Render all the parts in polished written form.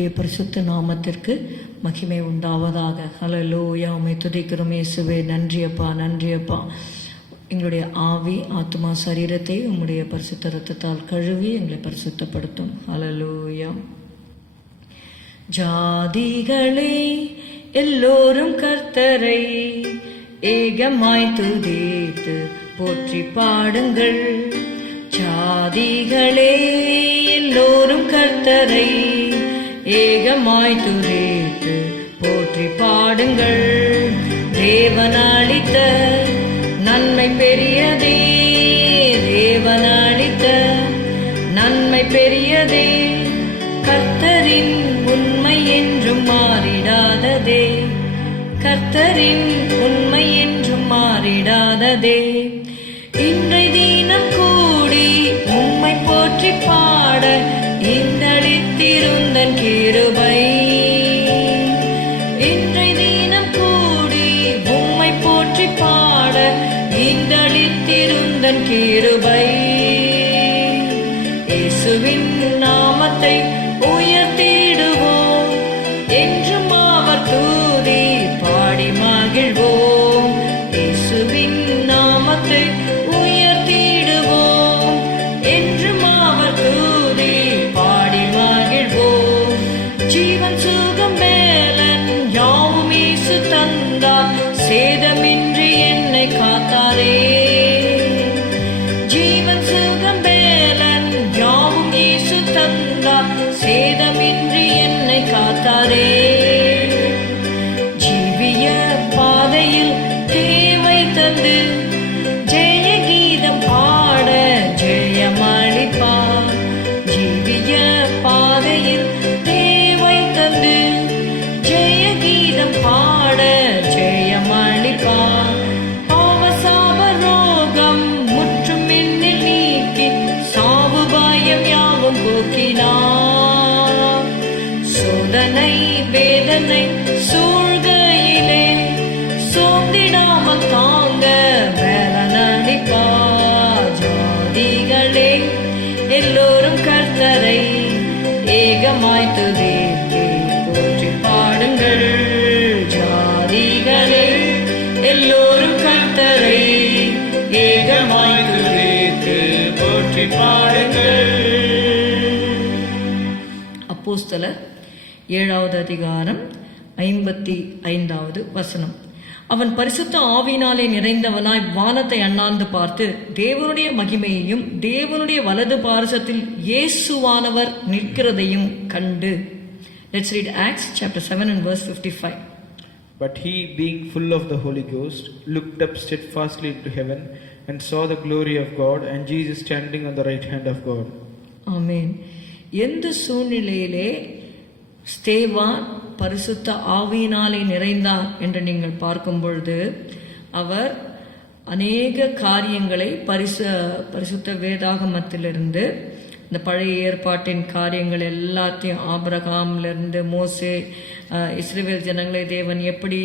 கர்த்தருடைய பரிசுத்த நாமத்திற்கு மகிமை உண்டாவதாக. ஹல்லேலூயா. உம்மை துதிக்கிறோம் இயேசுவே. நன்றி அப்பா, நன்றி அப்பா. எங்களுடைய ஆவி, ஆத்மா, சரீரத்தை உம்முடைய பரிசுத்த இரத்தத்தால் கழுவி எங்களை பரிசுத்தப்படுத்தும். ஹல்லேலூயா. ஜாதிகளே எல்லோரும் கர்த்தரை ஏகமாய் துதித்து போற்றி பாடுங்கள். ஜாதிகளே எல்லோரும் கர்த்தரை ஏகமாய் துதித்து போற்றி பாடுங்கள். தேவனளித்த நன்மை பெரியதே, தேவனளித்த நன்மை பெரியதே, கர்த்தரின் உண்மை என்றும் மாறிடாததே, கர்த்தரின் உண்மை என்றும் மாறிடாததே. இன்றை தினம் கூடி உம்மை போற்றி பாட இந்தளித்திருந்தன் கிருபை. இன்றை தினம் கூடி உம்மை போற்றி பாட இந்தளித்திருந்தன் கிருபை. இயேசுவின் நாமத்தை உயர்த்திடுவோம், என்றும் அவர் தூதி பாடி மகிழ்வோம். இயேசுவின் நாமத்தை உயர்த்திடுவோம், என்றும் அவர் தூதி பாடி மகிழ்வோம். ஜீவன் சுகம் மேலன் யாவும் இயேசு தந்தார், சேதமின்றி என்னை காத்தாரே. ஜீவன் சுகம் மேலன் யாவும் இயேசு தந்தார், சேதமின்றி என்னை காத்தாரே. ஜீவிய பாதையில் தேவை தந்து ஜெய கீதம் பாட ஜெயமளிப்பார். ஜீவிய பாதையில் தேவை தந்து ஜெய கீதம் பாட ஜெயமளிப்பார். பாவசாப ரோகம் முற்றும் என்னில் நீக்கி சாவு பாயம் யாவும் போக்கினார். சோதனை வேதனை சூழ்கையிலே சோர்ந்திடாமல் தாங்க பலனளிப்பார். ஜாதிகளே எல்லோரும் கர்த்தரை ஏகமாய் துதித்து போற்றி பாடுங்கள். ஜாதிகளே எல்லோரும் கர்த்தரை ஏகமாய் துதித்து போற்றி பாடுங்கள். அப்போஸ்தலர் 7வது அதிகாரம் 55வது வசனம். அவன் பரிசுத்த ஆவியினாலே நிறைந்தவனாய் வானத்தை அண்ணாந்து பார்த்து தேவனுடைய மகிமையையும் தேவனுடைய வலது பாரசத்தில் இயேசுவானவர் நிற்கிறதையும் கண்டு. Let's read Acts chapter 7 and verse 55. But he, being full of the Holy Ghost, looked up steadfastly into heaven and saw the glory of God and Jesus standing on the right hand of God. ஆமென். எந்த சூழ்நிலையிலே ஸ்தேவான் பரிசுத்த ஆவியினாலே நிறைந்தார் என்று நீங்கள் பார்க்கும் பொழுது அவர் அநேக காரியங்களை பரிசுத்த வேதாகமத்திலிருந்து இந்த பழைய ஏற்பாட்டின் காரியங்கள் எல்லாத்தையும் ஆபிரகாமிலிருந்து மோசே இஸ்ரவேல் ஜனங்களை தேவன் எப்படி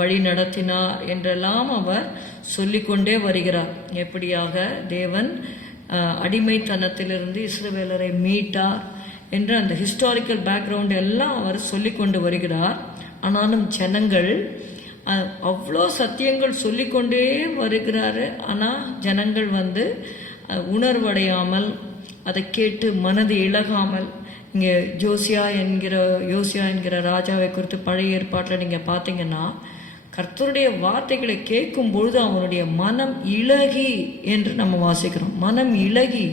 வழி நடத்தினார் என்றெல்லாம் அவர் சொல்லிக்கொண்டே வருகிறார். எப்படியாக தேவன் அடிமைத்தனத்திலிருந்து இஸ்ரவேலரை மீட்டார் என்று அந்த ஹிஸ்டாரிக்கல் பேக்ரவுண்ட் எல்லாம் அவர் சொல்லி கொண்டு வருகிறார். ஆனாலும் ஜனங்கள் அவ்வளோ சத்தியங்கள் சொல்லிக்கொண்டே வருகிறாரு. ஆனால் ஜனங்கள் உணர்வடையாமல் அதை கேட்டு மனது இழகாமல், இங்கே யோசியா என்கிற ராஜாவை குறித்து பழைய ஏற்பாட்டில் நீங்கள் பார்த்தீங்கன்னா கர்த்தருடைய வார்த்தைகளை கேட்கும் பொழுது அவனுடைய மனம் இழகி என்று நம்ம வாசிக்கிறோம். மனம் இழகி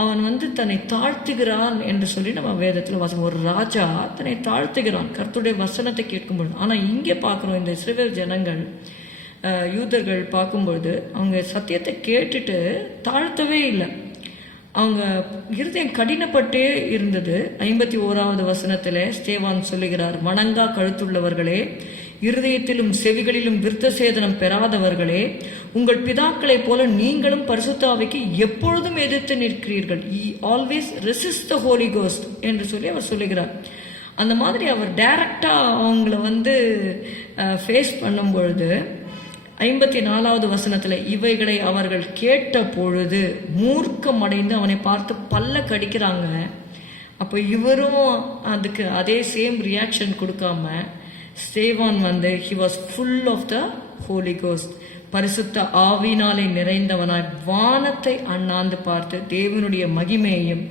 அவன் தன்னை தாழ்த்துகிறான் என்று சொல்லி நம்ம வேதத்தில் வாசிக்கிறோம். ஒரு ராஜா தன்னை தாழ்த்துகிறான் கர்த்தருடைய வசனத்தை கேட்கும் பொழுது. ஆனால் இங்கே பார்க்குறோம், இந்த இஸ்ரவேல் ஜனங்கள் யூதர்கள் பார்க்கும்பொழுது அவங்க சத்தியத்தை கேட்டுட்டு தாழ்த்தவே இல்லை. அவங்க இருதயம் கடினப்பட்டே இருந்தது. 51வது வசனத்தில் ஸ்தேவான் சொல்லுகிறார், வணங்கா கழுத்துள்ளவர்களே, இருதயத்திலும் செவிகளிலும் விருத்த சேதனம் பெறாதவர்களே, உங்கள் பிதாக்களைப் போல நீங்களும் பரிசுத்த ஆவிக்கு எப்பொழுதும் எதிர்த்து நிற்கிறீர்கள். Always resist the holy ghost என்று சொல்லி அவர் சொல்லுகிறார். அந்த மாதிரி அவர் டைரக்டா அவங்கள ஃபேஸ் பண்ணும் பொழுது 54வது வசனத்துல இவைகளை அவர்கள் கேட்ட பொழுது மூர்க்கம் அடைந்து அவனை பார்த்து பல்ல கடிக்கிறாங்க. அப்போ இவரும் அதுக்கு அதே சேம் ரியாக்ஷன் கொடுக்காம ஸ்தேவான் வந்து he was full of the holy ghost, பரிசுத்த ஆவினாலே நிறைந்தவனாய் வானத்தை அண்ணாந்து பார்த்து தேவனுடைய மகிமையையும்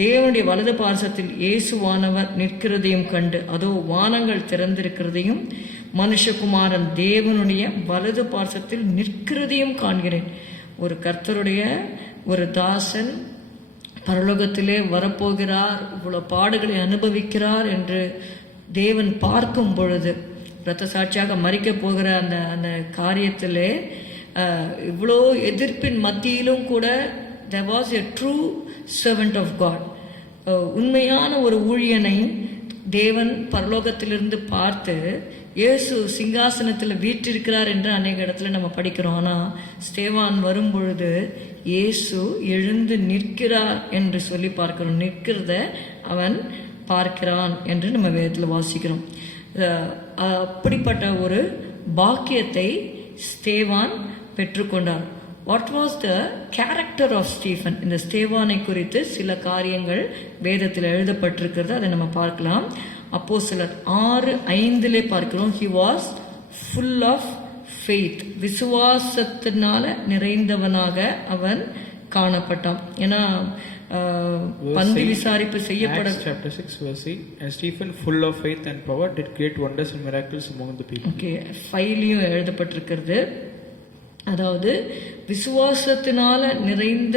தேவனுடைய வலது பார்சத்தில் இயேசுவானவர் நிற்கிறதையும் கண்டு, அதோ வானங்கள் திறந்திருக்கிறதையும் மனுஷகுமாரன் தேவனுடைய வலது பார்சத்தில் நிற்கிறதையும் காண்கிறேன். ஒரு கர்த்தருடைய ஒரு தாசன் பரலோகத்திலே வரப்போகிறார், இவ்வளவு பாடுகளை அனுபவிக்கிறார் என்று தேவன் பார்க்கும் பொழுது, இரத்த சாட்சியாக மரிக்க போகிற அந்த அந்த காரியத்திலே இவ்வளோ எதிர்ப்பின் மத்தியிலும் கூட there was a true servant of God, உண்மையான ஒரு ஊழியனை தேவன் பரலோகத்திலிருந்து பார்த்து இயேசு சிங்காசனத்தில் வீற்றிருக்கிறார் என்று அநேக இடத்துல நம்ம படிக்கிறோம். ஆனால் ஸ்தேவான் வரும் பொழுது இயேசு எழுந்து நிற்கிறார் என்று சொல்லி பார்க்கிறோம். நிற்கிறத அவன் பார்க்கிறான் என்று நம்ம வேதத்தில் வாசிக்கிறோம். அப்படிப்பட்ட ஒரு பாக்கியத்தை ஸ்தேவான் பெற்றுக்கொண்டார். What was the character of Stephen? இந்த ஸ்தேவானை குறித்து சில காரியங்கள் வேதத்தில் எழுதப்பட்டிருக்கிறது, அதை நம்ம பார்க்கலாம். அப்போஸ்தலர் 6:5 பார்க்கிறோம். He was full of faith, விசுவாசத்தினால நிறைந்தவனாக அவன் காணப்பட்டான். ஏன்னா பந்தி விசாரிப்பு செய்யப்பட chapter 6 verse 8, and Stephen full of faith and power did great wonders and miracles among the people. Okay, 5லயும் எழுதப்பட்டிருக்கிறது. அதாவது விசுவாசத்தினால நிறைந்த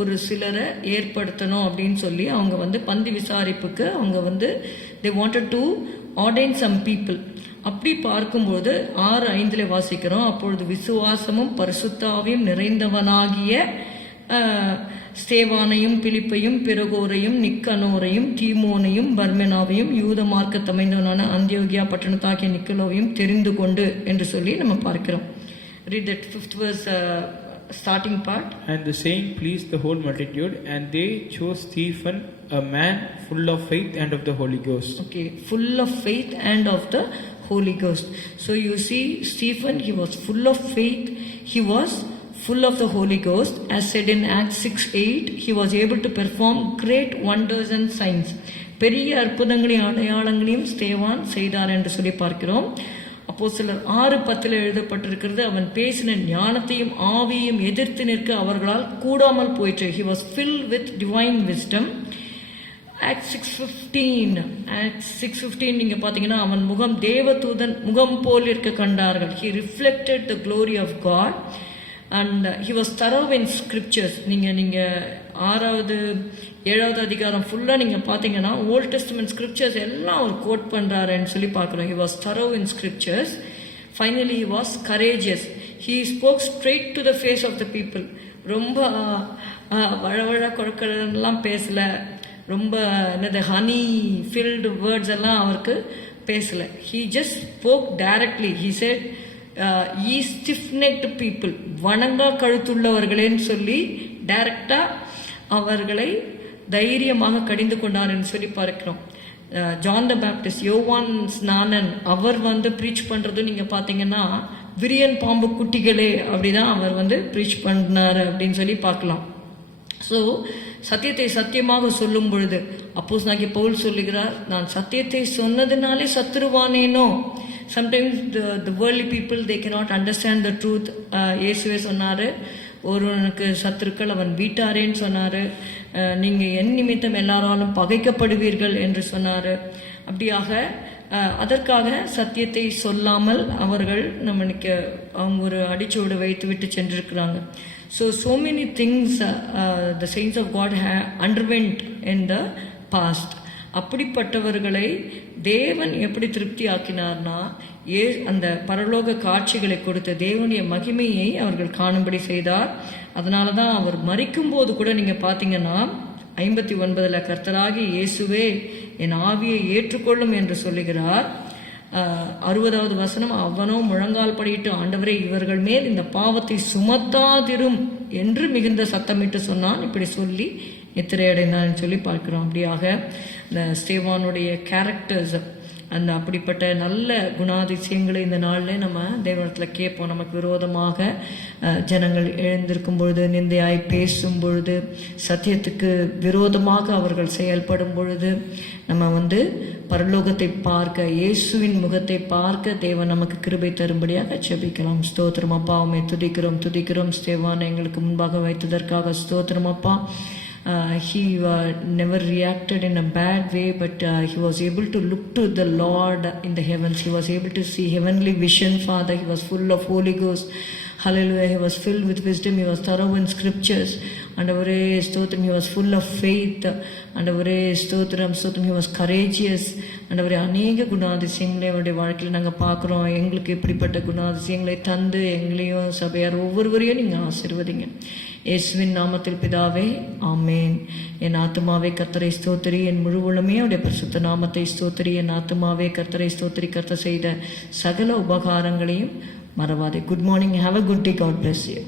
ஒரு சிலரை ஏற்படுத்தணும் அப்படின்னு சொல்லி அவங்க வந்து பந்தி விசாரிப்புக்கு அவங்க வந்து they wanted to ordain some people. அப்படி பார்க்கும்போது 6:5 வாசிக்கிறோம். அப்பொழுது விசுவாசமும் பரிசுத்தாவியும் நிறைந்தவனாகிய ஸ்தேவானையும் பிலிப்பையும் பிறகோரையும் நிக்கனோரையும் தீமோனையும் பர்மெனாவையும் யூத மார்க்க அமைந்தவனான அந்தியோகியா பட்டணத்தாகிய நிக்கலோவையும் தெரிந்து கொண்டு என்று சொல்லி நம்ம பார்க்கிறோம். Read that 5th verse, starting part. And the saying pleased the whole multitude, and they chose Stephen, a man full of faith and of the Holy Ghost. Okay, full of faith and of the Holy Ghost. So you see, Stephen, he was full of faith, he was full of the Holy Ghost. As said in Acts 6:8, he was able to perform great wonders and signs. பெரிய அற்புதங்களையும் அடையாளங்களையும் ஸ்தேவான் செய்தார் என்று சொல்லி பார்க்கிறோம். அப்போஸ்தலர் 6:10 எழுதப்பட்டிருக்கிறது, அவன் பேசின ஞானத்தையும் ஆவியையும் எதிர்த்து நிற்க அவர்களால் கூடாமல் போயிற்று. He was filled with divine wisdom. Acts 6:15 நீங்க பாத்தீங்கன்னா, அவன் முகம் தேவதூதன் முகம் போல் இருக்க கண்டார்கள். He reflected the glory of God and he was thorough in scriptures. நீங்க 6வது 7வது அதிகாரம் ஃபுல்லா நீங்க பாத்தீங்கன்னா ஓல்ட் டெஸ்டமெண்ட் ஸ்கிரிப்சர்ஸ் எல்லாம் அவர் கோட் பண்றாருன்னு சொல்லி பார்க்கிறோம். He was thorough in scriptures. Finally he was courageous. He spoke straight to the face of the people. ரொம்ப வழவழ கொடுக்கறதெல்லாம் பேசல, ரொம்ப என்னது ஹனி ஃபில்டு வேர்ட்ஸ் எல்லாம் அவருக்கு பேசல. He just spoke directly. He said ye stiff-necked people, வணங்கா கழுத்துள்ளவர்களேன்னு சொல்லி டைரக்டா அவர்களை தைரியமாக கடிந்து கொண்டார் என்று சொல்லி பார்க்கிறோம். ஜான் த பேப்டிஸ்ட், யோவான் ஸ்நானன், அவர் வந்து ப்ரீச் பண்றது நீங்க பாத்தீங்கன்னா விரியன் பாம்பு குட்டிகளே அப்படிதான் அவர் வந்து ப்ரீச் பண்ணாரு அப்படின்னு சொல்லி பார்க்கலாம். ஸோ சத்தியத்தை சத்தியமாக சொல்லும் பொழுது அப்போஸ்தலனாகிய பவுல் சொல்லுகிறார், நான் சத்தியத்தை சொன்னதுனாலே சத்துருவானேனோ. Sometimes the worldly people they cannot understand the truth. இயேசுவே சொன்னாரு, ஒருவனுக்கு சத்துருக்கள் அவன் வீட்டாரேன்னு சொன்னாரு, நீங்க என் நிமித்தம் எல்லாராலும் பகைக்கப்படுவீர்கள் என்று சொன்னாரு. அப்படியாக அதற்காக சத்தியத்தை சொல்லாமல் அவர்கள் நம்மளுக்கு அவங்க ஒரு அடிச்சோடு வைத்து விட்டு சென்றிருக்கிறாங்க. So many things the saints of God have underwent in the past. அப்படிப்பட்டவர்களை தேவன் எப்படி திருப்தி ஆக்கினார்னா, அந்த பரலோக காட்சிகளை கொடுத்த தேவனுடைய மகிமையை அவர்கள் காணும்படி செய்தார். அதனால தான் அவர் மரிக்கும் போது கூட நீங்க பாத்தீங்கன்னா 59 கர்த்தராகி இயேசுவே என் ஆவியை ஏற்றுக்கொள்ளும் என்று சொல்லுகிறார். 60வது வசனம், அவனோ முழங்கால் படியிட்டு, ஆண்டவரே இவர்கள் மேல் இந்த பாவத்தை சுமத்தாதிரும் என்று மிகுந்த சத்தமிட்டு சொன்னான். இப்படி சொல்லி நித்திரையடைந்தான் சொல்லி பார்க்கிறோம். அப்படியாக இந்த ஸ்தேவானுடைய கேரக்டர்ஸ், அந்த அப்படிப்பட்ட நல்ல குணாதிசயங்களை இந்த நாளில் நம்ம தேவனத்தில் கேட்போம். நமக்கு விரோதமாக ஜனங்கள் எழுந்திருக்கும் பொழுது, நிந்தையாய் பேசும் பொழுது, சத்தியத்துக்கு விரோதமாக அவர்கள் செயல்படும் பொழுது, நம்ம பரலோகத்தை பார்க்க, இயேசுவின் முகத்தை பார்க்க தேவன் நமக்கு கிருபை தரும்படியாக ஜெபிக்கலாம். ஸ்தோத்திரம் அப்பா, உம்மை துதிக்கிறோம். ஸ்தேவானை எங்களுக்கு முன்பாக வைத்ததற்காக ஸ்தோத்திரம் அப்பா. He never reacted in a bad way, but he was able to look to the Lord in the heavens. He was able to see heavenly vision, Father. He was full of Holy Ghost. Hallelujah. He was filled with wisdom. He was thorough in scriptures. And அவரே ஸ்தோத்திரம், he was full of faith. And அவரே ஸ்தோத்திரம், he was courageous. And அவரே அநேக குணாதிசயங்களை அவருடைய வாழ்க்கையில் நாங்கள் பார்க்குறோம். எங்களுக்கு இப்படிப்பட்ட குணாதிசயங்களை தந்து எங்களையும் சபையார் ஒவ்வொருவரையும் நீங்கள் ஆசீர்வதிங்க. இயேசுவின் நாமத்தில் பிதாவே, ஆமேன். என் ஆத்துமாவே கர்த்தரை ஸ்தோத்திரி, என் முழு உள்ளமே அவருடைய பரிசுத்த நாமத்தை ஸ்தோத்திரி. என் ஆத்துமாவே கர்த்தரை ஸ்தோத்திரி, கர்த்தர் செய்த சகல உபகாரங்களையும் மறவாதே. Good morning. Have a good day. God bless you.